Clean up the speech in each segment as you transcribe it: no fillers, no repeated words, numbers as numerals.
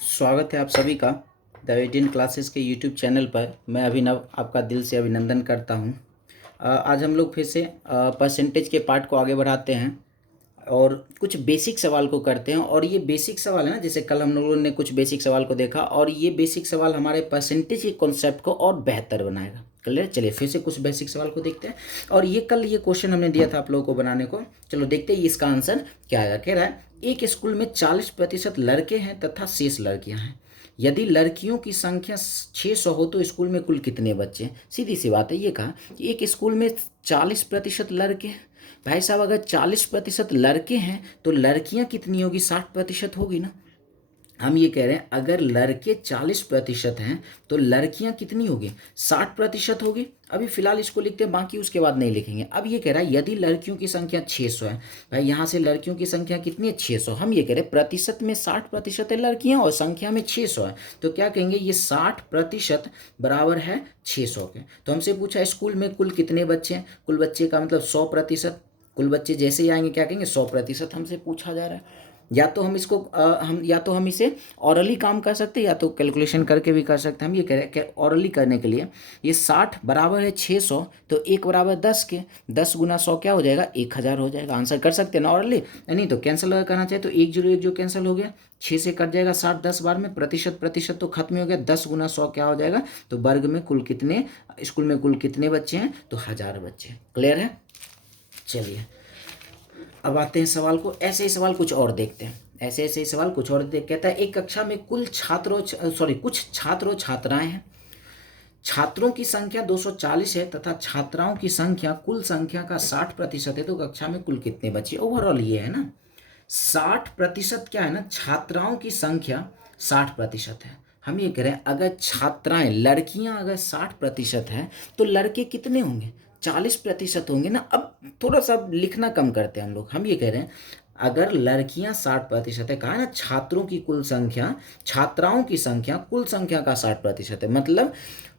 स्वागत है आप सभी का द 18 क्लासेस के यूट्यूब चैनल पर। मैं अभिनव आपका दिल से अभिनंदन करता हूं। आज हम लोग फिर से परसेंटेज के पार्ट को आगे बढ़ाते हैं और कुछ बेसिक सवाल को करते हैं। और ये बेसिक सवाल है ना, जैसे कल हम लोगों ने कुछ बेसिक सवाल को देखा और ये बेसिक सवाल हमारे परसेंटेज के कॉन्सेप्ट को और बेहतर बनाएगा। क्लियर? चलिए फिर से कुछ बेसिक सवाल को देखते हैं। और ये कल ये क्वेश्चन हमने दिया था आप लोगों को बनाने को। चलो देखते हैं इसका आंसर क्या आएगा। कह रहा है एक स्कूल में 40% लड़के हैं तथा शेष लड़कियां हैं। यदि लड़कियों की संख्या 600 हो तो स्कूल में कुल कितने बच्चे हैं? सीधी सी बात है। ये कहा कि एक स्कूल में 40% लड़के हैं। भाई साहब अगर 40% लड़के हैं तो लड़कियां कितनी होगी? 60% होगी ना। हम ये कह रहे हैं अगर लड़के 40% हैं तो लड़कियां कितनी होगी? 60% होगी। अभी फिलहाल इसको लिखते हैं, बाकी उसके बाद नहीं लिखेंगे। अब ये कह रहा है यदि लड़कियों की संख्या 600 है। भाई यहाँ से लड़कियों की संख्या कितनी है? 600। हम ये कह रहे हैं प्रतिशत में 60% है लड़कियां और संख्या में 600 है, तो क्या कहेंगे? ये 60% बराबर है 600 के। तो हमसे पूछा स्कूल में कुल कितने बच्चे हैं। कुल बच्चे का मतलब 100%। कुल बच्चे जैसे ही आएंगे क्या कहेंगे? 100% हमसे पूछा जा रहा है। या तो हम इसको या तो हम इसे ऑरली काम कर सकते हैं या तो कैलकुलेशन करके भी कर सकते हैं। हम ये कह रहे हैं कि ऑरली करने के लिए ये 60 बराबर है 600, तो 1 बराबर 10 के 10 गुना 100 क्या हो जाएगा? 1000 हो जाएगा। आंसर कर सकते हैं ना ऑरली? नहीं तो कैंसिल अगर करना चाहे तो 1 0 1 जो कैंसिल हो गया, 6 से कट जाएगा 60 10 बार में, प्रतिशत प्रतिशत तो खत्म ही हो गया। 10 गुना 100 क्या हो जाएगा? तो वर्ग में कुल कितने, स्कूल में कुल कितने बच्चे हैं? तो 1000 बच्चे। क्लियर है? चलिए अब आते हैं सवाल को। ऐसे ही सवाल कुछ और देखते हैं। ऐसे ऐसे ही सवाल कुछ और देख कहता है एक कक्षा में कुल कुछ छात्र और छात्राएं हैं। छात्रों की संख्या 240 है तथा छात्राओं की संख्या कुल संख्या का 60% है, तो कक्षा में कुल कितने बच्चे? ओवरऑल ये है ना, 60% क्या है ना, छात्राओं की संख्या 60% है। हम ये कह रहे हैं अगर छात्राएं लड़कियां अगर 60% है तो लड़के कितने होंगे? 40% होंगे ना। अब थोड़ा सा लिखना कम करते हैं हम लोग। हम ये कह रहे हैं अगर लड़कियां 60% है, कहा है ना छात्रों की कुल संख्या, छात्राओं की संख्या कुल संख्या का 60% है, मतलब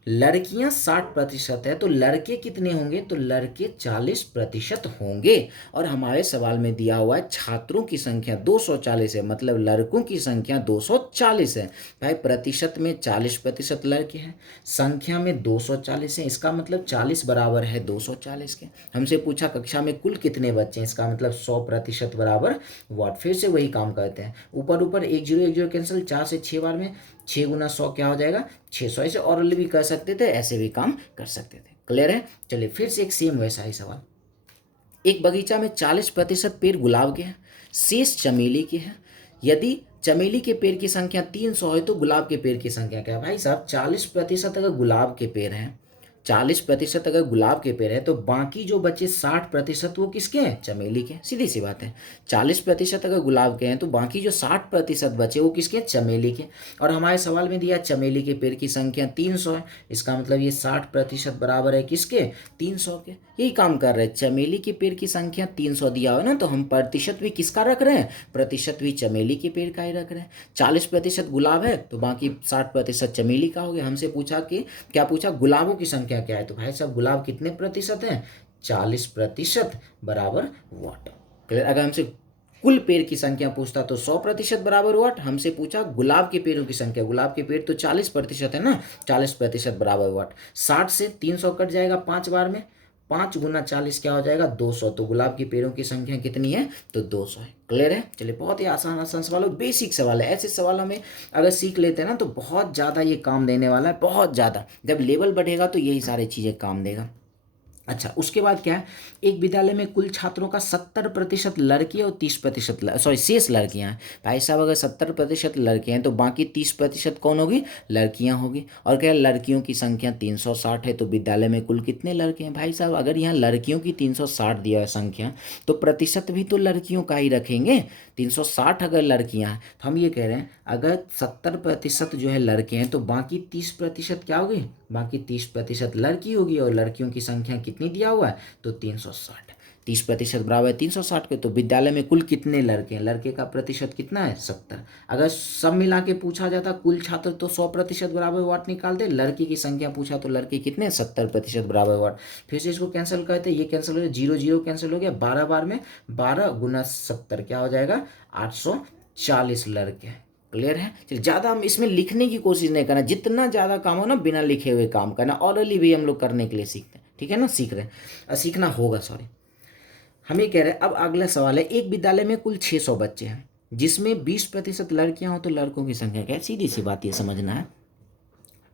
लड़कियां 60% है तो लड़के कितने होंगे? तो लड़के 40% होंगे। और हमारे सवाल में दिया हुआ है छात्रों की संख्या 240 है, मतलब लड़कों की संख्या 240 है। भाई प्रतिशत में 40% लड़के हैं, संख्या में 240 है, इसका मतलब 40 बराबर है 240 के। हमसे पूछा कक्षा में कुल कितने बच्चे हैं, इसका मतलब 100% बराबर वाट। फिर से वही काम करते हैं, ऊपर ऊपर 1 0 1 0 कैंसिल, 4 से 6 बार में 6 गुना 100 क्या हो जाएगा? 600। ऐसे ऑरली भी कर सकते थे, ऐसे भी काम कर सकते थे। क्लियर है? चलिए फिर से एक सेम वैसा ही सवाल। एक बगीचा में 40% पेड़ गुलाब के हैं, शेष चमेली के हैं। यदि चमेली के पेड़ की संख्या 300 है तो गुलाब के पेड़ की संख्या क्या है? भाई साहब 40% अगर गुलाब के पेड़ हैं, 40% अगर गुलाब के पेड़ है तो बाकी जो बचे 60% वो किसके हैं? चमेली के। सीधी सी बात है। 40% अगर गुलाब के हैं तो बाकी जो 60% बचे वो किसके हैं? चमेली के। और हमारे सवाल में दिया चमेली के पेड़ की संख्या 300 है, इसका मतलब ये 60% बराबर है किसके? 300 के। यही काम कर रहे हैं। चमेली के पेड़ की संख्या 300 दिया हो ना, तो हम प्रतिशत भी किसका रख रहे हैं? प्रतिशत भी चमेली के पेड़ का ही रख रहे हैं। 40% गुलाब है तो बाकी 60% चमेली का हो गया। हमसे पूछा कि क्या पूछा? गुलाबों की संख्या क्या है, तो भाई साहब गुलाब कितने प्रतिशत हैं? 40% बराबर वाट। क्लियर? अगर हमसे कुल पेड़ की संख्या पूछता तो 100% बराबर वाट। हमसे पूछा गुलाब के पेड़ों की संख्या, गुलाब के पेड़ तो 40% है ना, 40% बराबर वाट। 60 से 300 कट जाएगा 5 बार में, 5 गुना 40 क्या हो जाएगा? 200। तो गुलाब के पेड़ों की संख्या कितनी है? तो 200 है। क्लियर है? चलिए बहुत ही आसान आसान सवाल है, बेसिक सवाल है। ऐसे सवाल हमें अगर सीख लेते हैं ना तो बहुत ज़्यादा ये काम देने वाला है, बहुत ज़्यादा। जब लेवल बढ़ेगा तो यही सारी चीज़ें काम देगा। अच्छा, उसके बाद क्या है? एक विद्यालय में कुल छात्रों का 70% लड़के और 30% शेष लड़कियां हैं। भाई साहब अगर 70% लड़के हैं तो बाकी 30% कौन होगी? लड़कियां होगी। और क्या है? लड़कियों की संख्या 360 है तो विद्यालय में कुल कितने लड़के हैं? भाई साहब अगर यहाँ लड़कियों की 360 दिया है संख्या, तो प्रतिशत भी तो लड़कियों का ही रखेंगे। 360 अगर लड़कियां हैं तो हम ये कह रहे हैं अगर 70% जो है लड़के हैं तो बाकी 30% क्या होगी? बाकी 30% लड़की होगी। और लड़कियों की संख्या कितनी दिया हुआ है? तो 360। 30% बराबर है 360 के। तो विद्यालय में कुल कितने लड़के हैं? लड़के का प्रतिशत कितना है? 70। अगर सब मिला के पूछा जाता कुल छात्र तो 100% बराबर वाट निकाल दे। लड़की की संख्या पूछा तो लड़के कितने? 70% बराबर वाट। फिर से इसको कैंसिल करते, ये कैंसिल हो गया, 0 0 कैंसिल हो गया। 12 बार में 12 गुना 70 क्या हो जाएगा? 840 लड़के। क्लियर है। चलिए ज़्यादा हम इसमें लिखने की कोशिश नहीं करना, जितना ज़्यादा काम हो ना बिना लिखे हुए काम करना। ऑरली भी हम लोग करने के लिए सीखते हैं, ठीक है ना, सीख रहे हैं, सीखना होगा, सॉरी। हम ये कह रहे हैं, अब अगला सवाल है, एक विद्यालय में कुल 600 बच्चे हैं जिसमें 20% लड़कियां हो तो लड़कों की संख्या क्या है? सीधी सी बात ये समझना है,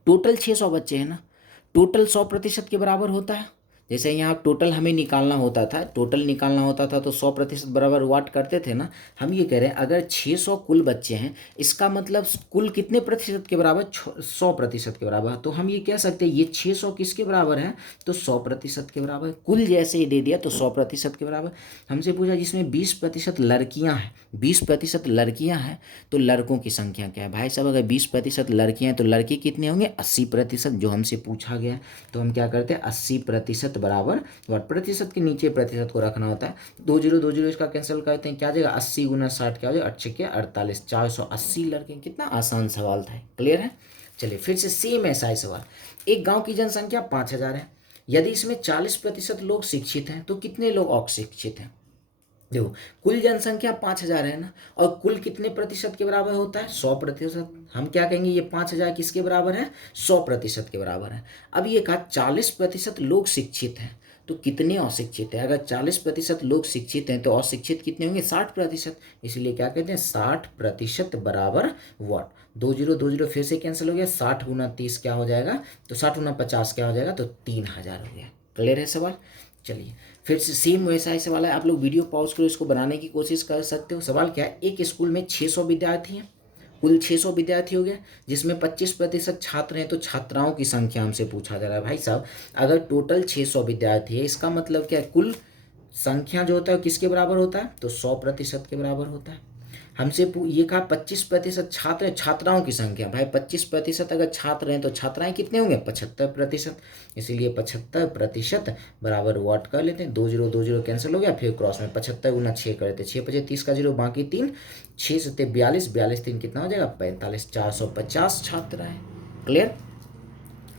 टोटल 600 बच्चे हैं ना, टोटल 100% के बराबर होता है। जैसे यहाँ टोटल हमें निकालना होता था, तो 100% बराबर वाट करते थे ना। हम ये कह रहे हैं अगर 600 कुल बच्चे हैं, इसका मतलब कुल कितने प्रतिशत के बराबर? 100% के बराबर। तो हम ये कह सकते हैं ये 600 किसके बराबर है? तो 100% के बराबर। कुल जैसे ही दे दिया तो 100% के बराबर। हमसे पूछा जिसमें 20% लड़कियाँ हैं, 20% लड़कियाँ हैं तो लड़कों की संख्या क्या है? भाई साहब अगर 20% लड़कियाँ हैं तो लड़के कितने होंगे? 80%, जो हमसे पूछा गया। तो हम क्या करते हैं, 80% बराबर वाट। प्रतिशत के नीचे प्रतिशत को रखना होता है। 20 इसका कैंसिल करते हैं, क्या आ जाएगा? 80 गुना 60 क्या हो जाएगा? 8 के 48, 480 लड़के। कितना आसान सवाल था, क्लियर है। चलिए फिर से सेम ऐसा ही सवाल, एक गांव की जनसंख्या 5000 है, यदि इसमें 40% लोग शिक्षित हैं तो कितने लोग अशिक्षित हैं? देखो कुल जनसंख्या 5000 है ना, और कुल कितने प्रतिशत के बराबर होता है? 100%। हम क्या कहेंगे, ये 5000 किसके बराबर है? 100% के बराबर है। अब ये कहा 40% लोग शिक्षित हैं तो कितने अशिक्षित है? अगर 40% लोग शिक्षित हैं तो अशिक्षित कितने होंगे? 60%। इसलिए क्या कहते हैं, 60% बराबर वाट। 20 फिर से कैंसिल हो गया, 60 गुना 30 क्या हो जाएगा? तो 60 गुना 50 क्या हो जाएगा? तो 3000 हो गया। क्लियर है सवाल। चलिए फिर से सेम वैसा ही सवाल है, आप लोग वीडियो पॉज करो, इसको बनाने की कोशिश कर सकते हो। सवाल क्या है, एक स्कूल में 600 विद्यार्थी हैं, कुल 600 विद्यार्थी हो गए जिसमें 25% छात्र हैं तो छात्राओं की संख्या हमसे पूछा जा रहा है। भाई साहब अगर टोटल 600 विद्यार्थी है, इसका मतलब क्या है, कुल संख्या जो होता है किसके बराबर होता है? तो 100% के बराबर होता है। हमसे ये कहा 25% छात्र हैं, छात्राओं की संख्या। भाई 25% अगर छात्र हैं तो छात्राएं कितने होंगे? 75%। इसीलिए 75% बराबर वाट कर लेते हैं। 20 कैंसिल हो गया, फिर क्रॉस में 75 गुना 6 कर लेते हैं, 6 5 30 का 0 बाकी 3, 6 7 42, 42 3 कितना हो जाएगा? 45, 450 छात्र हैं। क्लियर।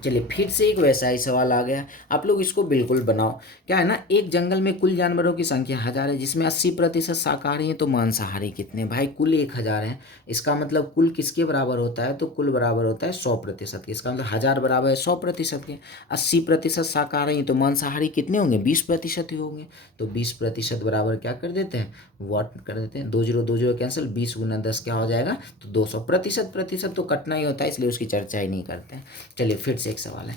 चलिए फिर से एक वैसा ही सवाल आ गया, आप लोग इसको बिल्कुल बनाओ। क्या है ना, एक जंगल में कुल जानवरों की संख्या 1000 है जिसमें 80% शाकाहारी हैं तो मांसाहारी कितने? भाई कुल 1000 है, इसका मतलब कुल किसके बराबर होता है? तो कुल बराबर होता है 100% के। इसका मतलब 1000 बराबर है 100% के। 80% शाकाहारी हैं तो मांसाहारी कितने होंगे? 20% ही होंगे। तो 20% बराबर क्या कर देते हैं? वाट कर देते हैं। 20 कैंसिल, 20 गुना 10 क्या हो जाएगा? तो 200। प्रतिशत तो कटना ही होता है, इसलिए उसकी चर्चा ही नहीं करते हैं। चलिए फिर से एक सवाल है,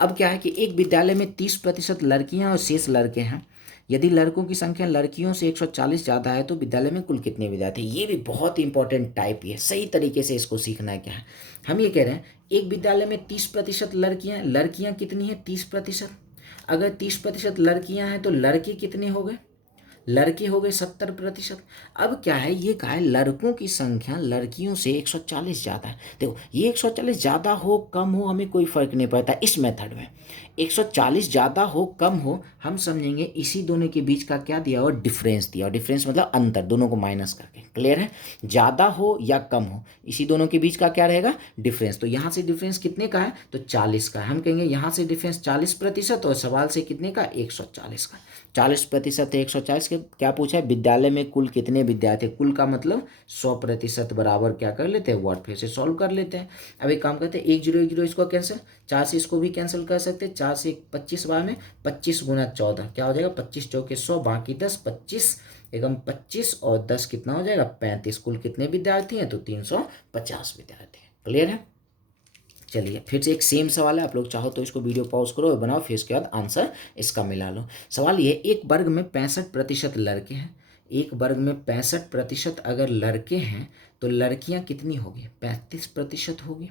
अब क्या है कि एक विद्यालय में 30% लड़कियां और शेष लड़के हैं, यदि लड़कों की संख्या लड़कियों से 140 ज़्यादा है तो विद्यालय में कुल कितने विद्यार्थी? ये भी बहुत इंपॉर्टेंट टाइप ही है, सही तरीके से इसको सीखना है। क्या है, हम ये कह रहे हैं एक विद्यालय में 30% लड़कियां, लड़कियां कितनी है? 30%। अगर 30% लड़कियां हैं तो लड़के कितने हो गए? लड़के हो गए 70%। अब क्या है, ये कहा है लड़कों की संख्या लड़कियों से 140 ज़्यादा है। देखो ये 140 ज़्यादा हो कम हो हमें कोई फ़र्क नहीं पड़ता इस मेथड में। 140 ज़्यादा हो कम हो हम समझेंगे इसी दोनों के बीच का क्या दिया हो? डिफरेंस दिया हो। डिफरेंस मतलब अंतर, दोनों को माइनस करके। क्लियर है। ज़्यादा हो या कम हो इसी दोनों के बीच का क्या रहेगा? डिफरेंस। तो यहाँ से डिफरेंस कितने का है? तो 40 का। हम कहेंगे यहाँ से डिफरेंस 40% और सवाल से कितने का? 140 का। 40% 140 के क्या पूछा है? विद्यालय में कुल कितने विद्यार्थी? कुल का मतलब 100% बराबर क्या कर लेते हैं? वाट। फिर से सॉल्व कर लेते हैं। अब एक काम करते हैं, 10 इसको कैंसिल, 4 से इसको भी कैंसिल कर सकते हैं। 4 से 25 बार में 25 गुना 14 क्या हो जाएगा? 25 चौके 100 बाकी 10, 25 एकम 25 और 10 कितना हो जाएगा? 35। कुल कितने विद्यार्थी हैं? तो 350 विद्यार्थी हैं। क्लियर है। चलिए फिर से एक सेम सवाल है, आप लोग चाहो तो इसको वीडियो पॉज करो और बनाओ, फिर इसके बाद आंसर इसका मिला लो। सवाल ये, एक वर्ग में 65% लड़के हैं, एक वर्ग में 65% अगर लड़के हैं तो लड़कियां कितनी होगी? 35% होगी।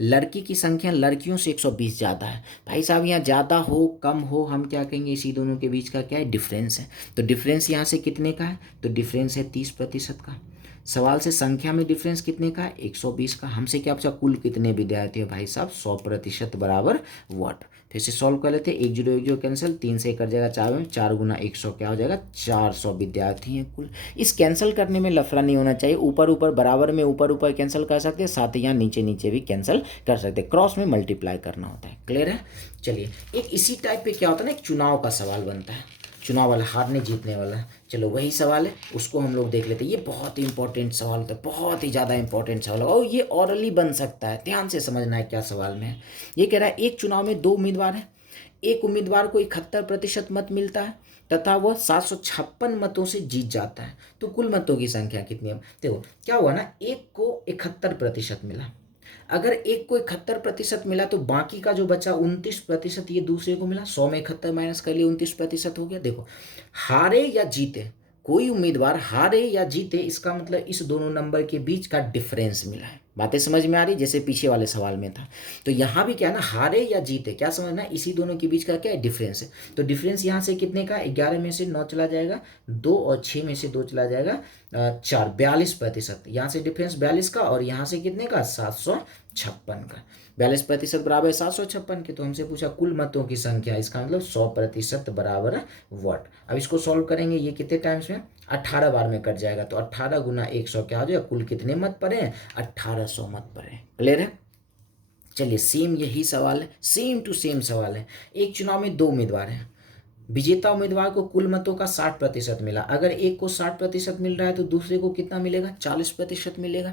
लड़की की संख्या लड़कियों से 120 ज़्यादा है। भाई साहब यहाँ ज़्यादा हो कम हो हम क्या कहेंगे? इसी दोनों के बीच का क्या है? डिफरेंस है। तो डिफरेंस यहाँ से कितने का है? तो डिफरेंस है 30% का। सवाल से संख्या में डिफरेंस कितने का है? 120 का। हमसे क्या पूछा? कुल कितने विद्यार्थी है? भाई साहब 100% बराबर वाट। फिर से सॉल्व कर लेते हैं। 10 कैंसिल, 3 से कर जाएगा 4 में, 4 गुना 100 क्या हो जाएगा? 400 विद्यार्थी हैं कुल। इस कैंसिल करने में लफड़ा नहीं होना चाहिए, ऊपर ऊपर बराबर में ऊपर ऊपर कैंसिल कर सकते हैं, साथ ही यहाँ नीचे नीचे भी कैंसिल कर सकते हैं, क्रॉस में मल्टीप्लाई करना होता है। क्लियर है। चलिए एक इसी टाइप पे क्या होता है ना, एक चुनाव का सवाल बनता है। चुनाव वाला, हारने जीतने वाला। चलो वही सवाल है, उसको हम लोग देख लेते हैं। ये बहुत ही इंपॉर्टेंट सवाल होता है, बहुत ही ज़्यादा इंपॉर्टेंट सवाल है, और ये ऑरली बन सकता है। ध्यान से समझना है क्या सवाल में है। ये कह रहा है एक चुनाव में 2 उम्मीदवार हैं, एक उम्मीदवार को 71% मत मिलता है तथा वह 756 मतों से जीत जाता है, तो कुल मतों की संख्या कितनी है? देखो क्या हुआ ना, एक को 71% मिला। अगर एक को 71% मिला तो बाकी का जो बचा 29% ये दूसरे को मिला। 100 में 71 माइनस कर लिए, 29% हो गया। देखो हारे या जीते, कोई उम्मीदवार हारे या जीते, इसका मतलब इस दोनों नंबर के बीच का डिफरेंस मिला है। बातें समझ में आ रही, जैसे पीछे वाले सवाल में था। तो यहाँ भी क्या है ना, हारे या जीते, क्या समझना, इसी दोनों के बीच का क्या है, डिफरेंस है। तो डिफरेंस यहाँ से कितने का, 11 में से 9 चला जाएगा 2, और 6 में से 2 चला जाएगा 4, 42%। यहाँ से डिफरेंस 42 का, और यहाँ से कितने का, 756 का। 42% बराबर है 756 के। तो हमसे पूछा कुल मतों की संख्या, इसका मतलब 100% बराबर वोट। अब इसको सॉल्व करेंगे, ये कितने टाइम्स में, 18 बार में कट जाएगा। तो 18 गुना 100 क्या हो जाएगा, कुल कितने मत पड़े हैं, 1800 मत पड़े हैं। क्लियर है? चलिए सेम यही सवाल है, सेम टू सेम सवाल है। एक चुनाव में 2 उम्मीदवार हैं, विजेता उम्मीदवार को कुल मतों का 60% मिला। अगर एक को 60% मिल रहा है तो दूसरे को कितना मिलेगा, 40% मिलेगा।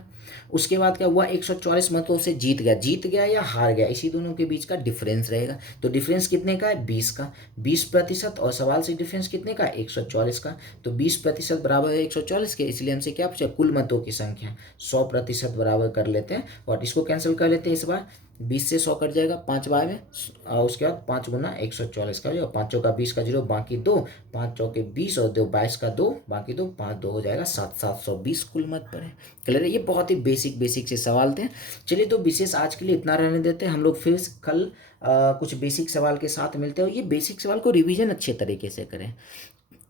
उसके बाद क्या हुआ, 144 मतों से जीत गया। जीत गया या हार गया, इसी दोनों के बीच का डिफरेंस रहेगा। तो डिफरेंस कितने का है, 20 का। 20%, और सवाल से डिफरेंस कितने का, 144 का। तो 20% बराबर है 144 के, इसलिए हमसे क्या पूछा, कुल मतों की संख्या। 100% बराबर कर लेते हैं, और इसको कैंसिल कर लेते हैं। इस बार 20 से 100 कट जाएगा 5 बार में, और उसके बाद 5 गुना 144 का हो जाएगा। 5 चौका 20 का 0, बाकी 2, 5 चौके 20 और 2 22 का 2, बाकी 2, 5 2 हो जाएगा 720 कुल मत पड़े। क्लियर है? ये बहुत ही बेसिक से सवाल थे। चलिए तो विशेष आज के लिए इतना रहने देते हैं। हम लोग फिर कल कुछ बेसिक सवाल के साथ मिलते हैं। और ये बेसिक सवाल को रिवीजन अच्छे तरीके से करें,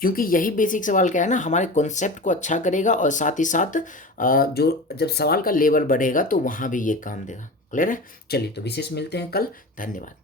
क्योंकि यही बेसिक सवाल क्या है ना, हमारे कॉन्सेप्ट को अच्छा करेगा, और साथ ही साथ जो जब सवाल का लेवल बढ़ेगा तो वहाँ भी ये काम देगा। क्लियर है? चलिए तो विशेष मिलते हैं कल। धन्यवाद।